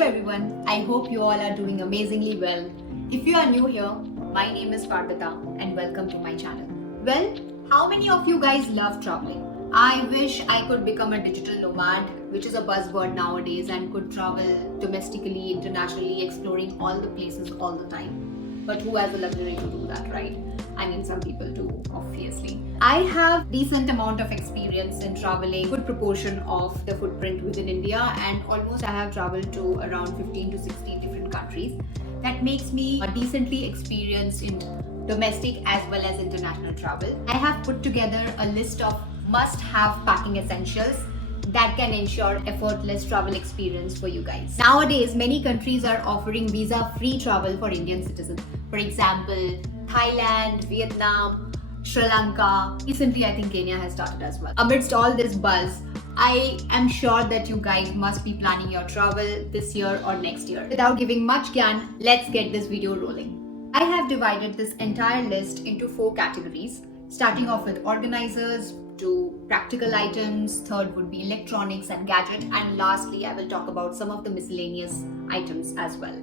Hello everyone, I hope you all are doing amazingly well. If you are new here, my name is Parvita and welcome to my channel. Well, how many of you guys love traveling? I wish I could become a digital nomad, which is a buzzword nowadays, and could travel domestically, internationally, exploring all the places all the time. But who has the luxury to do that, right? I mean, some people do, obviously. I have decent amount of experience in traveling, good proportion of the footprint within India, and almost I have traveled to around 15 to 16 different countries. That makes me decently experienced in domestic as well as international travel. I have put together a list of must-have packing essentials that can ensure effortless travel experience for you guys. Nowadays, many countries are offering visa-free travel for Indian citizens. For example, Thailand, Vietnam, Sri Lanka. Recently, I think Kenya has started as well. Amidst all this buzz, I am sure that you guys must be planning your travel this year or next year. Without giving much gyan, let's get this video rolling. I have divided this entire list into 4 categories, starting off with organizers, to practical items, third would be electronics and gadget, and lastly I will talk about some of the miscellaneous items as well.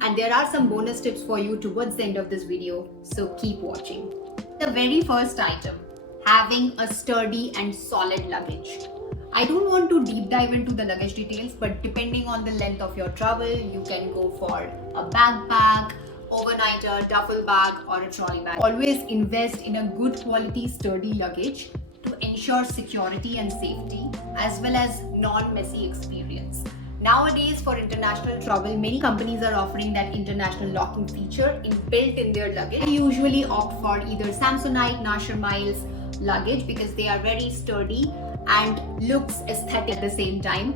And there are some bonus tips for you towards the end of this video, so keep watching. The very first item, having a sturdy and solid luggage. I don't want to deep dive into the luggage details, but depending on the length of your travel, you can go for a backpack, overnighter, duffel bag or a trolley bag. Always invest in a good quality sturdy luggage to ensure security and safety as well as non-messy experience. Nowadays, for international travel, many companies are offering that international locking feature built in their luggage. I usually opt for either Samsonite, Nasher Miles luggage because they are very sturdy and looks aesthetic at the same time.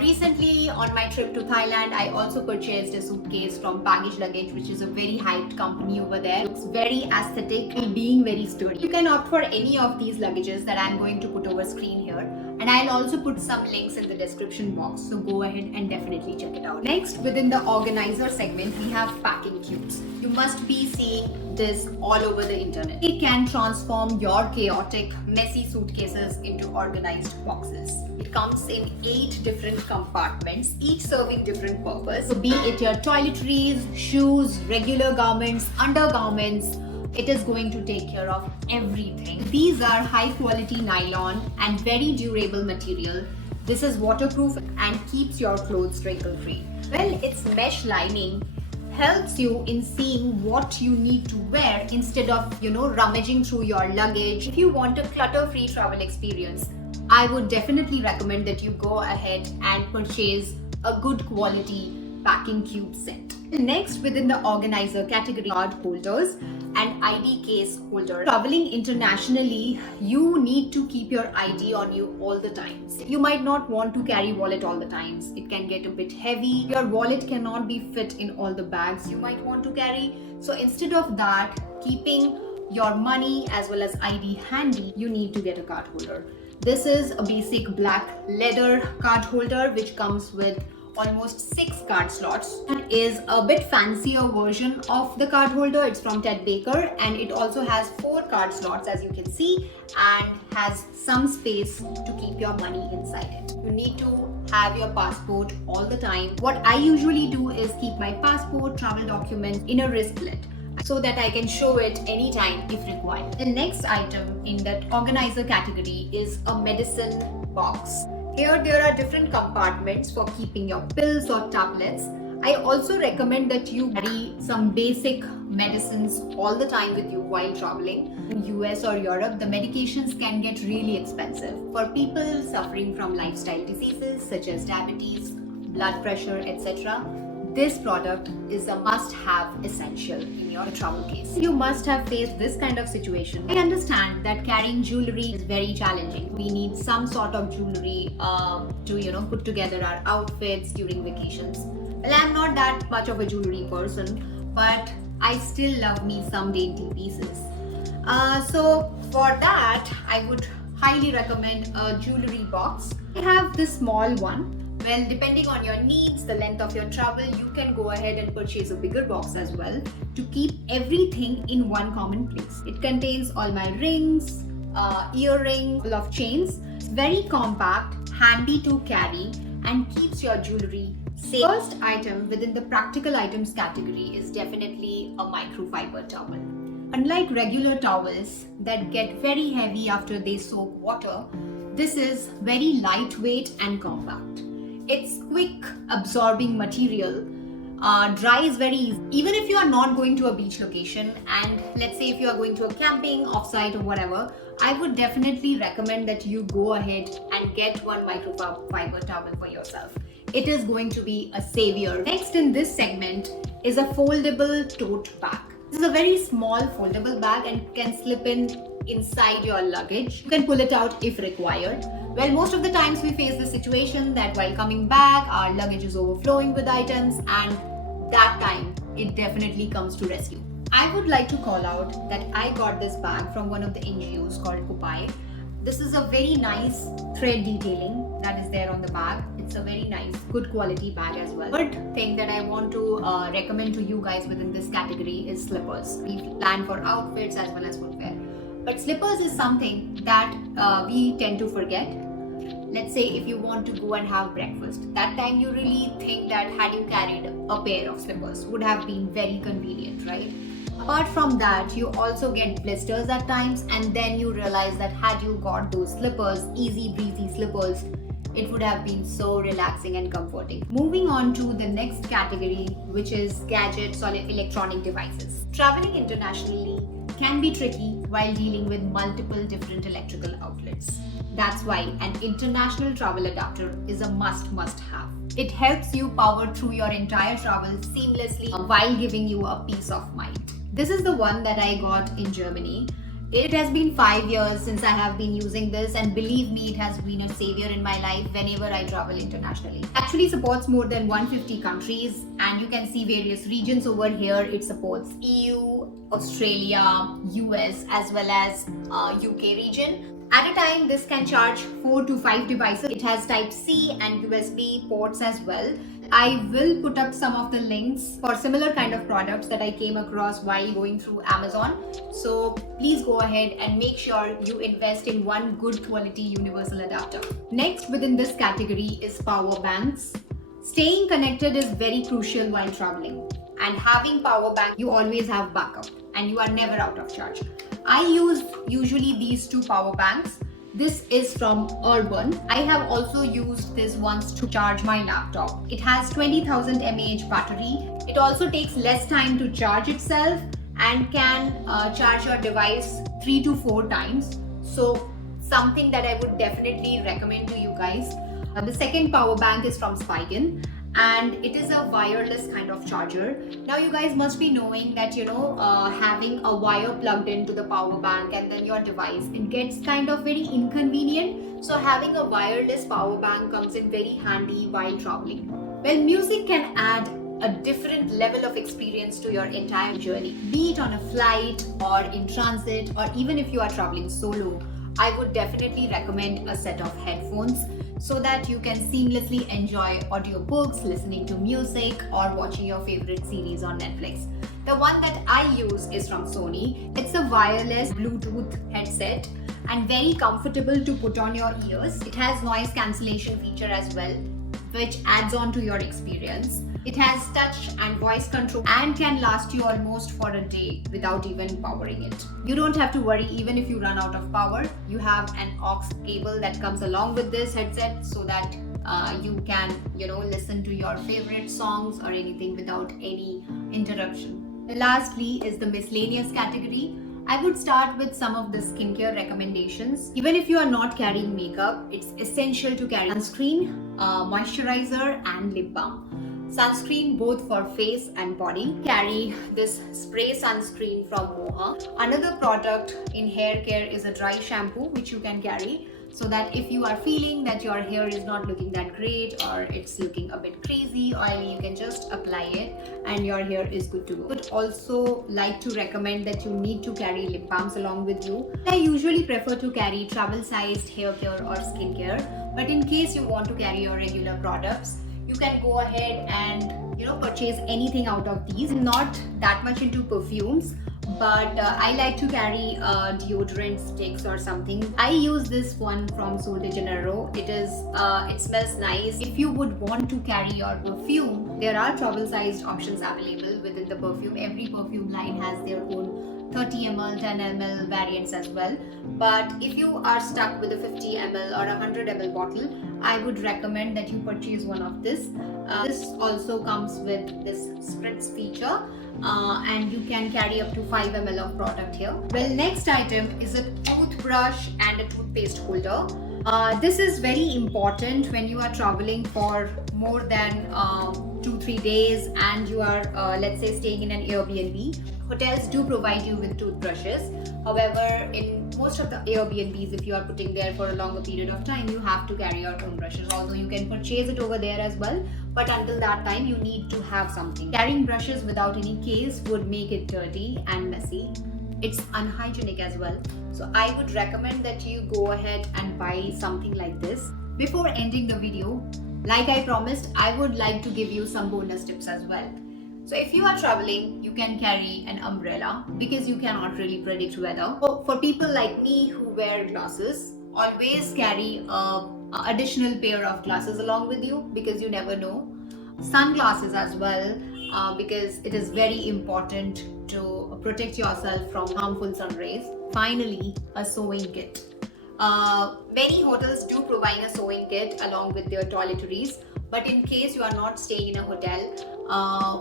Recently on my trip to Thailand, I also purchased a suitcase from Baggage Luggage, which is a very hyped company over there. Looks very aesthetic and being very sturdy. You can opt for any of these luggages that I'm going to put over screen here, and I'll also put some links in the description box, so go ahead and definitely check it out. Next, within the organizer segment, we have packing cubes. You must be seeing this all over the internet. It can transform your chaotic, messy suitcases into organized boxes. It comes in 8 different compartments, each serving different purpose. So be it your toiletries, shoes, regular garments, undergarments, it is going to take care of everything. These are high quality nylon and very durable material. This is waterproof and keeps your clothes wrinkle free. Well, its mesh lining helps you in seeing what you need to wear instead of, rummaging through your luggage. If you want a clutter-free travel experience, I would definitely recommend that you go ahead and purchase a good quality packing cube set. Next, within the organizer category, card holders and ID case holder. Traveling internationally, you need to keep your ID on you all the times. You might not want to carry wallet all the times. It can get a bit heavy. Your wallet cannot be fit in all the bags you might want to carry. So instead of that, keeping your money as well as ID handy, you need to get a card holder. This is a basic black leather card holder which comes with almost 6 card slots. It is a bit fancier version of the card holder. It's from Ted Baker and it also has 4 card slots, as you can see, and has some space to keep your money inside it. You need to have your passport all the time. What I usually do is keep my passport, travel documents in a wristlet so that I can show it anytime if required. The next item in that organizer category is a medicine box. Here there are different compartments for keeping your pills or tablets. I also recommend that you carry some basic medicines all the time with you while traveling. In US or Europe, the medications can get really expensive. For people suffering from lifestyle diseases such as diabetes, blood pressure, etc., this product is a must-have essential in your travel case. You must have faced this kind of situation. I understand that carrying jewelry is very challenging. We need some sort of jewelry to put together our outfits during vacations. Well, I'm not that much of a jewelry person, but I still love me some dainty pieces. So for that, I would highly recommend a jewelry box. I have this small one. Well, depending on your needs, the length of your travel, you can go ahead and purchase a bigger box as well to keep everything in one common place. It contains all my rings, earrings, full of chains. It's very compact, handy to carry, and keeps your jewelry First item within the practical items category is definitely a microfiber towel. Unlike regular towels that get very heavy after they soak water, this is very lightweight and compact. Its quick absorbing material dries very easy. Even if you are not going to a beach location, and let's say if you are going to a camping offsite or whatever, I would definitely recommend that you go ahead and get one microfiber towel for yourself. It is going to be a savior. Next in this segment is a foldable tote bag. This is a very small foldable bag and can slip inside your luggage. You can pull it out if required. Well, most of the times we face the situation that while coming back, our luggage is overflowing with items, and that time it definitely comes to rescue. I would like to call out that I got this bag from one of the NGOs called Kupai. This is a very nice thread detailing that is there on the bag. It's a very nice, good quality bag as well. Third thing that I want to recommend to you guys within this category is slippers. We plan for outfits as well as footwear. But slippers is something that we tend to forget. Let's say if you want to go and have breakfast, that time you really think that had you carried a pair of slippers would have been very convenient, right? Apart from that, you also get blisters at times, and then you realize that had you got those slippers, easy breezy slippers, it would have been so relaxing and comforting. Moving on to the next category, which is gadgets or electronic devices. Traveling internationally can be tricky while dealing with multiple different electrical outlets. That's why an international travel adapter is a must have. It helps you power through your entire travel seamlessly while giving you a peace of mind. This is the one that I got in Germany. It has been 5 years since I have been using this, and believe me, it has been a savior in my life whenever I travel internationally. It actually supports more than 150 countries, and you can see various regions over here. It supports EU, Australia, US as well as UK region. At a time, this can charge 4 to 5 devices. It has Type-C and USB ports as well. I will put up some of the links for similar kind of products that I came across while going through Amazon. So please go ahead and make sure you invest in one good quality universal adapter. Next within this category is power banks. Staying connected is very crucial while traveling, and having power bank, you always have backup and you are never out of charge. I use usually these two power banks. This is from Urban. I have also used this once to charge my laptop. It has 20,000 mAh battery. It also takes less time to charge itself and can charge your device 3 to 4 times. So something that I would definitely recommend to you guys. The second power bank is from Spigen, and it is a wireless kind of charger. Now you guys must be knowing that having a wire plugged into the power bank and then your device, it gets kind of very inconvenient. So having a wireless power bank comes in very handy while traveling. Well, music can add a different level of experience to your entire journey, be it on a flight or in transit, or even if you are traveling solo. I would definitely recommend a set of headphones so that you can seamlessly enjoy audiobooks, listening to music, or watching your favorite series on Netflix. The one that I use is from Sony. It's a wireless Bluetooth headset and very comfortable to put on your ears. It has noise cancellation feature as well, which adds on to your experience. It has touch and voice control and can last you almost for a day without even powering it. You don't have to worry even if you run out of power. You have an aux cable that comes along with this headset so that you can, listen to your favorite songs or anything without any interruption. Lastly is the miscellaneous category. I would start with some of the skincare recommendations. Even if you are not carrying makeup, it's essential to carry sunscreen, moisturizer and lip balm. Sunscreen both for face and body. Carry this spray sunscreen from Moha. Another product in hair care is a dry shampoo which you can carry, so that if you are feeling that your hair is not looking that great or it's looking a bit crazy, oily, you can just apply it and your hair is good to go. I would also like to recommend that you need to carry lip balms along with you. I usually prefer to carry travel sized hair care or skincare, but in case you want to carry your regular products, you can go ahead and purchase anything out of these. Not that much into perfumes. but I like to carry deodorant sticks or something. I use this one from Sol de Janeiro. It smells nice. If you would want to carry your perfume, there are travel sized options available within the perfume. Every perfume line has their own 30 ml, 10 ml variants as well. But if you are stuck with a 50 ml or a 100 ml bottle, I would recommend that you purchase one of this. This also comes with this spritz feature, and you can carry up to 5 ml of product here. Well, next item is a toothbrush and a toothpaste holder. This is very important when you are traveling for more than 2-3 days and you are, let's say, staying in an Airbnb. Hotels do provide you with toothbrushes. However, in most of the Airbnbs, if you are putting there for a longer period of time, you have to carry your own brushes. Although you can purchase it over there as well, but until that time, you need to have something. Carrying brushes without any case would make it dirty and messy. It's unhygienic as well. So I would recommend that you go ahead and buy something like this. Before ending the video, like I promised, I would like to give you some bonus tips as well. So if you are traveling, you can carry an umbrella because you cannot really predict weather. For people like me who wear glasses, always carry an additional pair of glasses along with you because you never know. Sunglasses as well, because it is very important to protect yourself from harmful sun rays. Finally, a sewing kit. Many hotels do provide a sewing kit along with their toiletries, but in case you are not staying in a hotel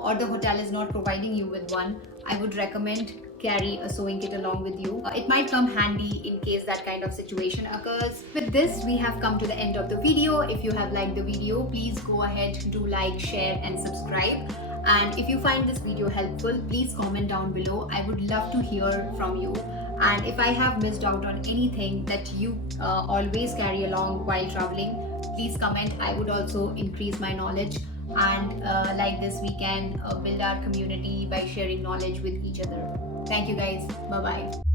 or the hotel is not providing you with one, I would recommend carry a sewing kit along with you. It might come handy in case that kind of situation occurs. With this, we have come to the end of the video. If you have liked the video, please go ahead, do like, share and subscribe. And if you find this video helpful, please comment down below. I would love to hear from you. And if I have missed out on anything that you always carry along while traveling, please comment. I would also increase my knowledge, and like this we can build our community by sharing knowledge with each other. Thank you guys. Bye bye.